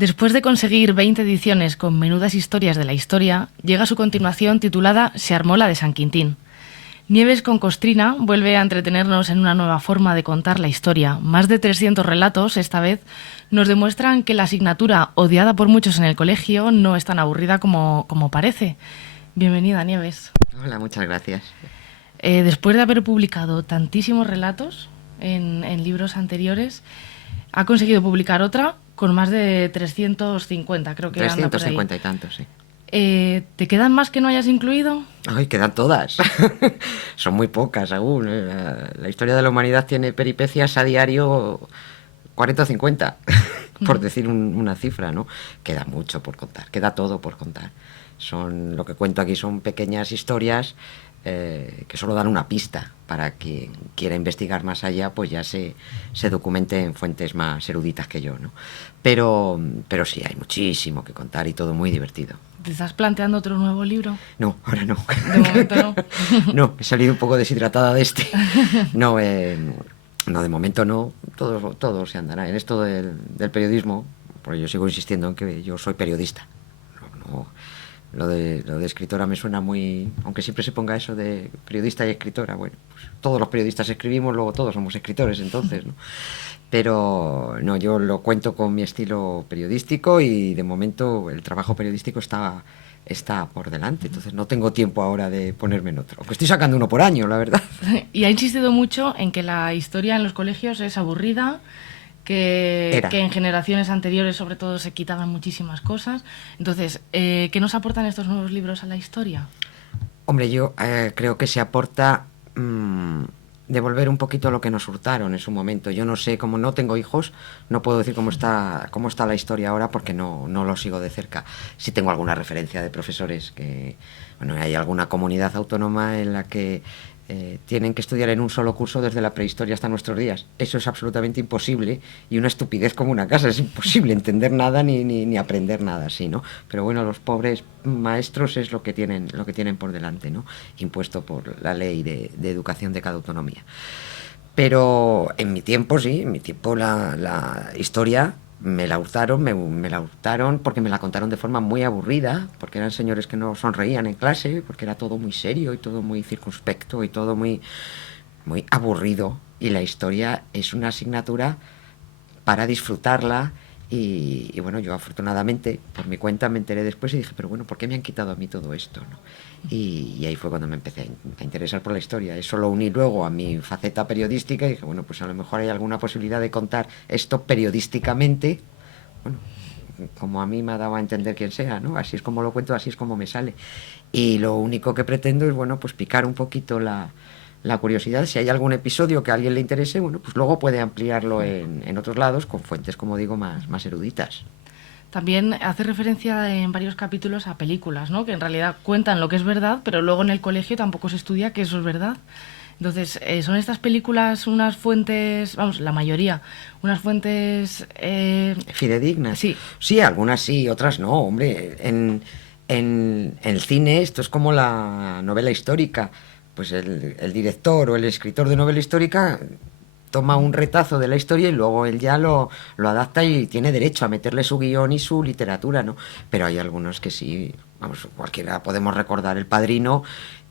Después de conseguir 20 ediciones con menudas historias de la historia, llega su continuación titulada Se armó la de San Quintín. Nieves con Costrina vuelve a entretenernos en una nueva forma de contar la historia. Más de 300 relatos, esta vez, nos demuestran que la asignatura odiada por muchos en el colegio no es tan aburrida como parece. Bienvenida, Nieves. Hola, muchas gracias. Después de haber publicado tantísimos relatos en libros anteriores, ha conseguido publicar otra con más de 350, creo que anda por ahí. 350 y tantos, sí. ¿Te quedan más que no hayas incluido? Ay, quedan todas. Son muy pocas aún. La historia de la humanidad tiene peripecias a diario 40 o 50, por decir una cifra, ¿no? Queda mucho por contar, queda todo por contar. Lo que cuento aquí son pequeñas historias que solo dan una pista para quien quiera investigar más allá, pues ya se documente en fuentes más eruditas que yo, ¿no? Pero sí, hay muchísimo que contar y todo muy divertido. ¿Te estás planteando otro nuevo libro? No, ahora no. De momento no. No, he salido un poco deshidratada de este. No, no, de momento no. Todo se andará. En esto del periodismo, porque yo sigo insistiendo en que yo soy periodista. No, lo de escritora me suena muy... Aunque siempre se ponga eso de periodista y escritora. Bueno, pues todos los periodistas escribimos, luego todos somos escritores, entonces, ¿no? Pero no, yo lo cuento con mi estilo periodístico y de momento el trabajo periodístico está por delante, entonces no tengo tiempo ahora de ponerme en otro, aunque estoy sacando uno por año, la verdad. Y ha insistido mucho en que la historia en los colegios es aburrida, que en generaciones anteriores sobre todo se quitaban muchísimas cosas. Entonces, ¿qué nos aportan estos nuevos libros a la historia? Hombre, yo creo que se aporta devolver un poquito lo que nos hurtaron en su momento. Yo no sé, como no tengo hijos, no puedo decir cómo está la historia ahora porque no lo sigo de cerca. Sí tengo alguna referencia de profesores que, bueno, hay alguna comunidad autónoma en la que tienen que estudiar en un solo curso desde la prehistoria hasta nuestros días. Eso es absolutamente imposible y una estupidez como una casa. Es imposible entender nada ni aprender nada así, ¿no? Pero bueno, los pobres maestros es lo que tienen por delante, ¿no? Impuesto por la ley de educación de cada autonomía. Pero en mi tiempo, la historia me la hurtaron porque me la contaron de forma muy aburrida, porque eran señores que no sonreían en clase, porque era todo muy serio y todo muy circunspecto y todo muy, muy aburrido. Y la historia es una asignatura para disfrutarla. Y bueno, yo afortunadamente por mi cuenta me enteré después y dije, pero bueno, ¿por qué me han quitado a mí todo esto, ¿no? Y ahí fue cuando me empecé a interesar por la historia. Eso lo uní luego a mi faceta periodística y dije, bueno, pues a lo mejor hay alguna posibilidad de contar esto periodísticamente, bueno, como a mí me ha dado a entender quien sea, ¿no? Así es como lo cuento, así es como me sale. Y lo único que pretendo es, bueno, pues picar un poquito la curiosidad. Si hay algún episodio que a alguien le interese, bueno, pues luego puede ampliarlo en otros lados con fuentes, como digo, más eruditas. También hace referencia en varios capítulos a películas, ¿no? Que en realidad cuentan lo que es verdad, pero luego en el colegio tampoco se estudia que eso es verdad. Entonces, ¿son estas películas unas fuentes, vamos, la mayoría, unas fuentes... fidedignas? Sí. Sí, algunas sí, otras no, hombre. En el cine esto es como la novela histórica. Pues el director o el escritor de novela histórica toma un retazo de la historia y luego él ya lo adapta y tiene derecho a meterle su guión y su literatura, ¿no? Pero hay algunos que sí, vamos, cualquiera podemos recordar El Padrino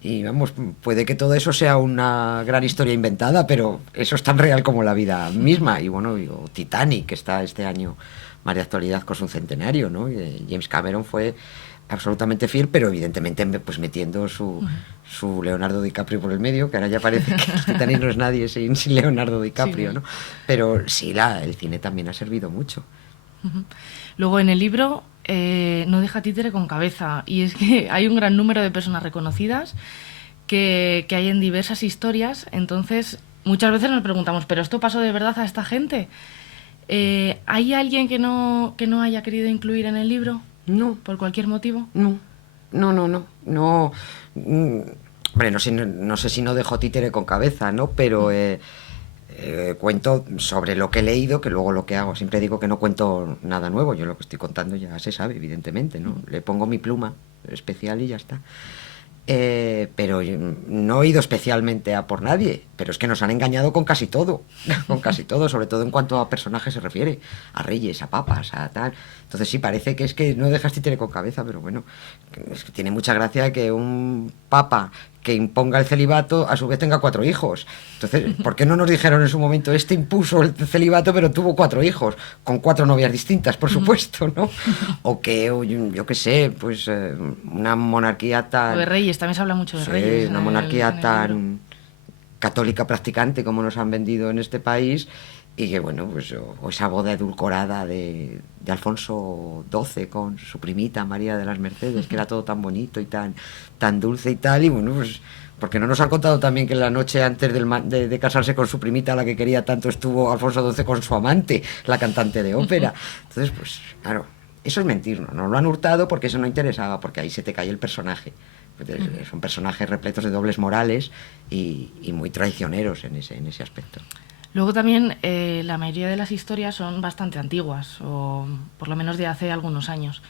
y vamos, puede que todo eso sea una gran historia inventada, pero eso es tan real como la vida misma. Y bueno, digo, Titanic, que está este año más de actualidad con su centenario, ¿no? James Cameron fue absolutamente fiel, pero evidentemente pues metiendo su Leonardo DiCaprio por el medio, que ahora ya parece que el Titanic no es nadie sin Leonardo DiCaprio, sí, ¿no? Pero sí, el cine también ha servido mucho. Luego en el libro no deja títere con cabeza, y es que hay un gran número de personas reconocidas que hay en diversas historias. Entonces muchas veces nos preguntamos, ¿pero esto pasó de verdad a esta gente? ¿Hay alguien que no haya querido incluir en el libro? No. ¿Por cualquier motivo? No. Hombre, no sé si no dejo títere con cabeza, ¿no? Pero cuento sobre lo que he leído, que luego lo que hago. Siempre digo que no cuento nada nuevo. Yo lo que estoy contando ya se sabe, evidentemente, ¿no? Le pongo mi pluma especial y ya está. Pero no he ido especialmente a por nadie, pero es que nos han engañado con casi todo, con casi todo, sobre todo en cuanto a personajes se refiere, a reyes, a papas, a tal. Entonces sí, parece que es que no dejas títere con cabeza, pero bueno, es que tiene mucha gracia que un papa que imponga el celibato a su vez tenga 4 hijos. Entonces, ¿por qué no nos dijeron en su momento, este impuso el celibato pero tuvo 4 hijos, con 4 novias distintas, por supuesto, ¿no? O que, yo qué sé, pues una monarquía tan... O de reyes, también se habla mucho de reyes. Una monarquía tan católica practicante como nos han vendido en este país, y que bueno, pues o esa boda edulcorada de Alfonso XII con su primita María de las Mercedes, que era todo tan bonito y tan dulce y tal, y bueno, pues porque no nos han contado también que la noche antes de casarse con su primita, la que quería tanto, estuvo Alfonso XII con su amante, la cantante de ópera. Entonces, pues claro, eso es mentir, ¿no? Nos lo han hurtado porque eso no interesaba, porque ahí se te cae el personaje. Son personajes repletos de dobles morales y muy traicioneros en ese aspecto. Luego también la mayoría de las historias son bastante antiguas, o por lo menos de hace algunos años.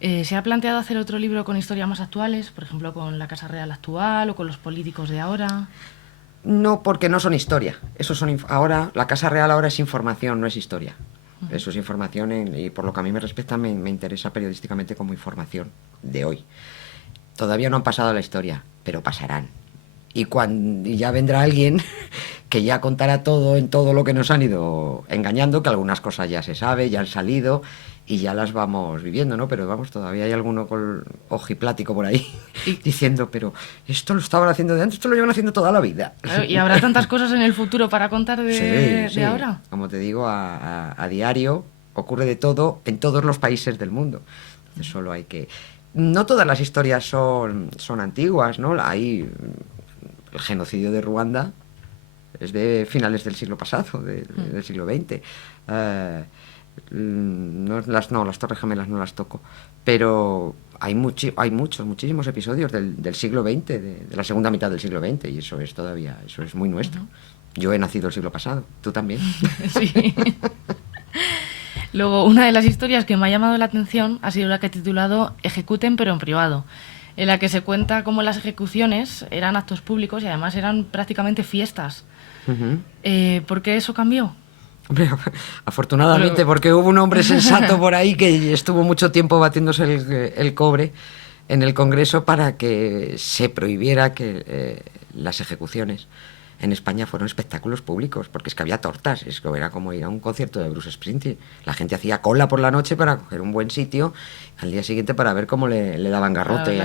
¿Se ha planteado hacer otro libro con historias más actuales, por ejemplo con la Casa Real actual o con los políticos de ahora? No, porque no son historia. Ahora la Casa Real ahora es información, no es historia. Eso es información y por lo que a mí me respecta me interesa periodísticamente como información de hoy. Todavía no han pasado la historia, pero pasarán. Y ya vendrá alguien que ya contará todo en todo lo que nos han ido engañando, que algunas cosas ya se sabe, ya han salido y ya las vamos viviendo, ¿no? Pero vamos, todavía hay alguno con ojiplático por ahí diciendo, pero esto lo estaban haciendo de antes, esto lo llevan haciendo toda la vida. Claro, ¿y habrá tantas cosas en el futuro para contar de ahora? Como te digo, a diario ocurre de todo en todos los países del mundo. Entonces solo hay que... No todas las historias son antiguas, ¿no? Hay el genocidio de Ruanda es de finales del siglo pasado, del siglo XX. Las Torres Gemelas no las toco, pero hay muchísimos episodios del siglo XX, de la segunda mitad del siglo XX, y eso es muy nuestro. Yo he nacido el siglo pasado, tú también. Sí. Luego, una de las historias que me ha llamado la atención ha sido la que he titulado Ejecuten pero en privado, en la que se cuenta cómo las ejecuciones eran actos públicos y además eran prácticamente fiestas. ¿Por qué eso cambió? Hombre, afortunadamente, porque hubo un hombre sensato por ahí que estuvo mucho tiempo batiéndose el cobre en el Congreso para que se prohibiera que las ejecuciones en España fueron espectáculos públicos, porque es que había tortas, era como ir a un concierto de Bruce Springsteen. La gente hacía cola por la noche para coger un buen sitio al día siguiente para ver cómo le daban garrote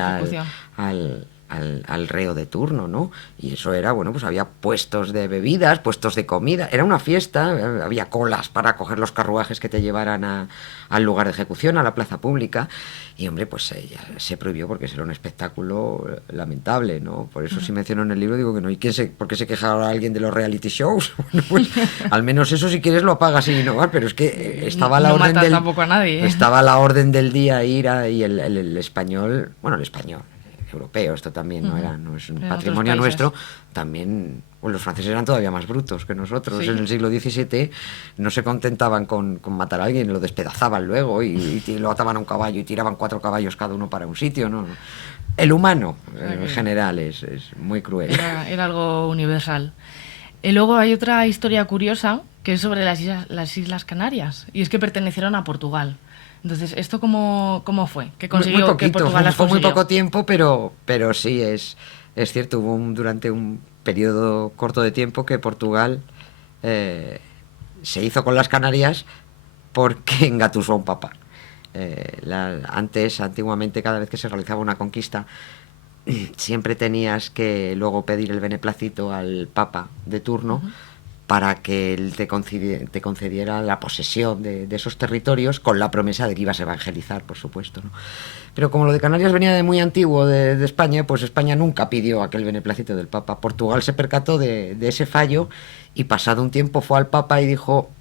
al reo de turno, ¿no? Y eso era, bueno, pues había puestos de bebidas, puestos de comida, era una fiesta, había colas para coger los carruajes que te llevaran al lugar de ejecución, a la plaza pública, y hombre, pues ya se prohibió porque era un espectáculo lamentable, ¿no? Por eso sí menciono en el libro, digo que no, ¿y por qué se queja ahora alguien de los reality shows? Bueno, pues al menos eso si quieres lo apagas y no vas, pero es que estaba la orden del... tampoco a nadie, ¿eh? Estaba la orden del día y el español, bueno, el español europeo, esto también no es un patrimonio nuestro, también los franceses eran todavía más brutos que nosotros. Sí. En el siglo XVII no se contentaban con matar a alguien, lo despedazaban luego y lo ataban a un caballo y tiraban 4 caballos cada uno para un sitio, ¿no? El humano en general es muy cruel. Era algo universal. Y luego hay otra historia curiosa que es sobre las Islas Canarias, y es que pertenecieron a Portugal. Entonces, ¿esto cómo fue? ¿Qué consiguió? Muy poquito, que Portugal las fue muy consiguió? poco tiempo, pero sí es cierto, durante un periodo corto de tiempo que Portugal se hizo con las Canarias porque engatusó a un papa. Antiguamente, cada vez que se realizaba una conquista, siempre tenías que luego pedir el beneplácito al papa de turno, para que él te concediera la posesión de esos territorios, con la promesa de que ibas a evangelizar, por supuesto, ¿no? Pero como lo de Canarias venía de muy antiguo de España, pues España nunca pidió aquel beneplácito del Papa. Portugal se percató de ese fallo y pasado un tiempo fue al Papa y dijo,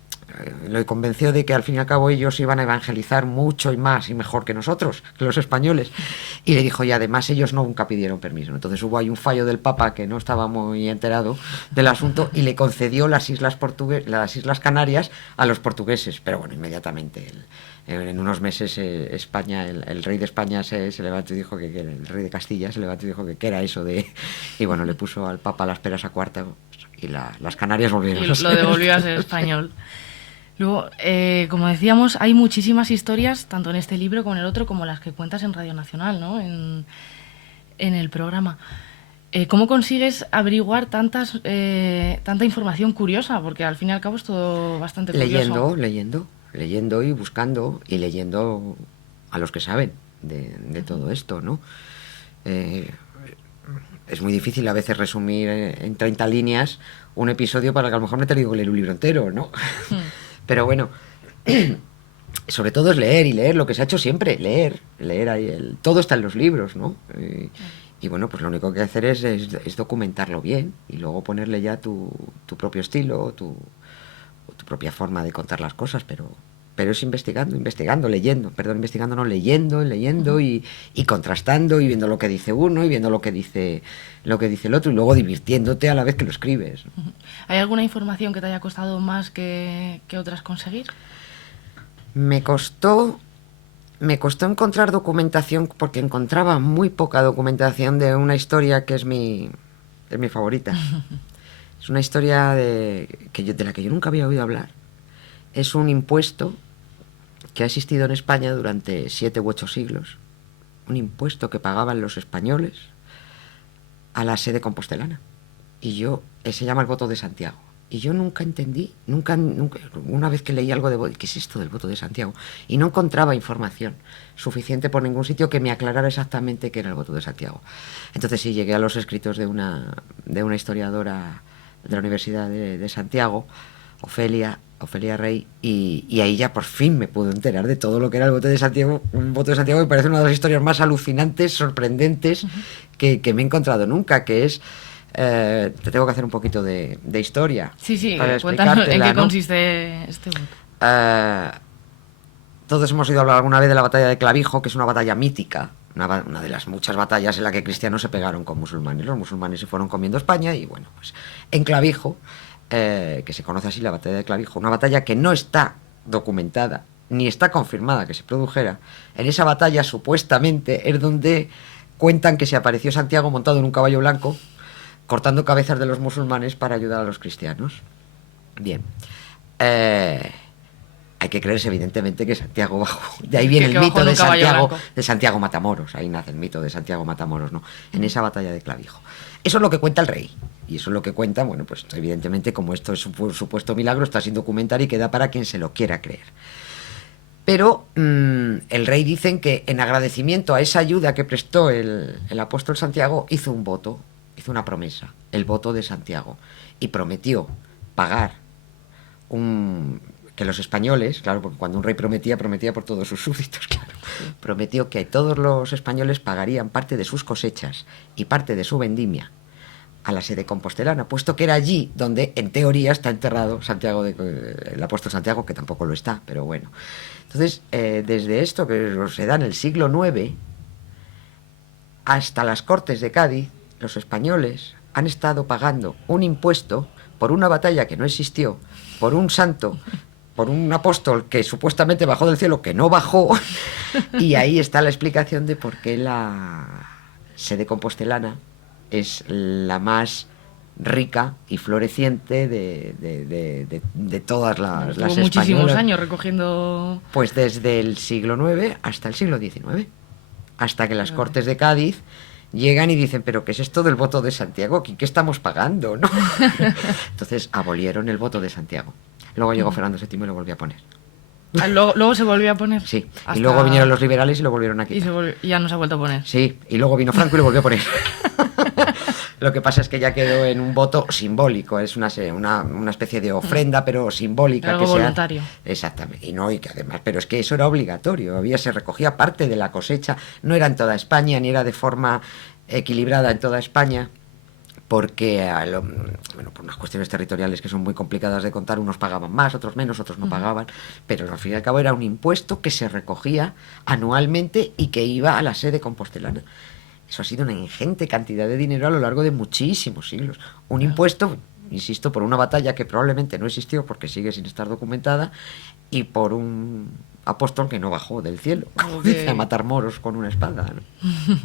lo convenció de que al fin y al cabo ellos iban a evangelizar mucho y más y mejor que nosotros, que los españoles, y le dijo, y además ellos nunca pidieron permiso. Entonces hubo ahí un fallo del Papa que no estaba muy enterado del asunto y le concedió las Islas Canarias a los portugueses, pero bueno, inmediatamente En unos meses España, el rey de España se levantó y dijo el rey de Castilla se levantó y dijo que era eso de... Y bueno, le puso al Papa las peras a cuarta y las Canarias volvieron Y a ser... lo devolvió a ser español. Luego, como decíamos, hay muchísimas historias, tanto en este libro como en el otro, como las que cuentas en Radio Nacional, ¿no? En el programa. ¿Cómo consigues averiguar tanta información curiosa? Porque al fin y al cabo es todo bastante curioso. Leyendo y buscando y leyendo a los que saben de todo esto, ¿no? Es muy difícil a veces resumir en 30 líneas un episodio para que a lo mejor me he tenido que leer un libro entero, ¿no? Pero bueno, sobre todo es leer y leer lo que se ha hecho siempre, leer ahí, todo está en los libros, ¿no? Y bueno, pues lo único que hacer es documentarlo bien y luego ponerle ya tu propio estilo, tu propia forma de contar las cosas, pero es investigando, leyendo y contrastando y viendo lo que dice uno y viendo lo que dice el otro y luego divirtiéndote a la vez que lo escribes. ¿Hay alguna información que te haya costado más que otras conseguir? Me costó encontrar documentación porque encontraba muy poca documentación de una historia que es mi favorita. Es una historia de la que yo nunca había oído hablar. Es un impuesto que ha existido en España durante 7 u 8 siglos. Un impuesto que pagaban los españoles a la sede compostelana. Y se llama el voto de Santiago. Y yo nunca entendí, nunca, una vez que leí algo de ¿qué es esto del voto de Santiago? Y no encontraba información suficiente por ningún sitio que me aclarara exactamente qué era el voto de Santiago. Entonces sí, llegué a los escritos de una historiadora de la Universidad de Santiago, Ofelia Rey, y ahí ya por fin me pude enterar de todo lo que era el voto de Santiago. Un voto de Santiago me parece una de las historias más alucinantes, sorprendentes que me he encontrado nunca, que es... te tengo que hacer un poquito de historia. Sí, para cuéntanos en qué ¿no? consiste este voto. Todos hemos oído hablar alguna vez de la batalla de Clavijo, que es una batalla mítica, una de las muchas batallas en la que cristianos se pegaron con musulmanes. Los musulmanes se fueron comiendo España y bueno, pues en Clavijo, que se conoce así la batalla de Clavijo, una batalla que no está documentada ni está confirmada que se produjera. En esa batalla supuestamente es donde cuentan que se apareció Santiago montado en un caballo blanco cortando cabezas de los musulmanes para ayudar a los cristianos. Bien. Hay que creerse evidentemente que Santiago bajó. De ahí viene el mito de Santiago Matamoros. Ahí nace el mito de Santiago Matamoros, ¿no? En esa batalla de Clavijo. Eso es lo que cuenta el rey. Y eso es lo que cuenta, bueno, pues evidentemente como esto es un supuesto milagro, está sin documentar y queda para quien se lo quiera creer. Pero el rey dicen que en agradecimiento a esa ayuda que prestó el apóstol Santiago, hizo un voto, hizo una promesa, el voto de Santiago. Y prometió pagar que los españoles, claro, porque cuando un rey prometía por todos sus súbditos, claro, prometió que todos los españoles pagarían parte de sus cosechas y parte de su vendimia a la sede compostelana, puesto que era allí donde en teoría está enterrado el apóstol Santiago, que tampoco lo está, pero bueno. Entonces, desde esto que se da en el siglo IX hasta las Cortes de Cádiz, los españoles han estado pagando un impuesto por una batalla que no existió, por un santo, por un apóstol que supuestamente bajó del cielo, que no bajó, y ahí está la explicación de por qué la sede compostelana es la más rica y floreciente de todas las españolas. Muchísimos años recogiendo... Pues desde el siglo IX hasta el siglo XIX, hasta que las Cortes de Cádiz llegan y dicen, pero ¿qué es esto del voto de Santiago? ¿Qué estamos pagando? ¿No? Entonces abolieron el voto de Santiago. Luego llegó Fernando VII y lo volvió a poner. ¿Luego se volvió a poner? Sí, y luego vinieron los liberales y lo volvieron a quitar. Y ya no se ha vuelto a poner. Sí, y luego vino Franco y lo volvió a poner. Lo que pasa es que ya quedó en un voto simbólico, es una especie de ofrenda, pero simbólica. Algo voluntario. Exactamente, y que además, pero es que eso era obligatorio, se recogía parte de la cosecha, no era en toda España, ni era de forma equilibrada en toda España, porque por unas cuestiones territoriales que son muy complicadas de contar, unos pagaban más, otros menos, otros no pagaban, pero al fin y al cabo era un impuesto que se recogía anualmente y que iba a la sede compostelana. Eso ha sido una ingente cantidad de dinero a lo largo de muchísimos siglos. Un impuesto, insisto, por una batalla que probablemente no existió porque sigue sin estar documentada y por un apóstol que no bajó del cielo, como Okay. dice, a matar moros con una espada, ¿no?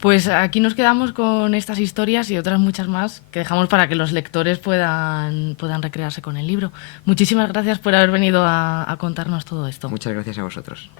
Pues aquí nos quedamos con estas historias y otras muchas más que dejamos para que los lectores puedan recrearse con el libro. Muchísimas gracias por haber venido a contarnos todo esto. Muchas gracias a vosotros.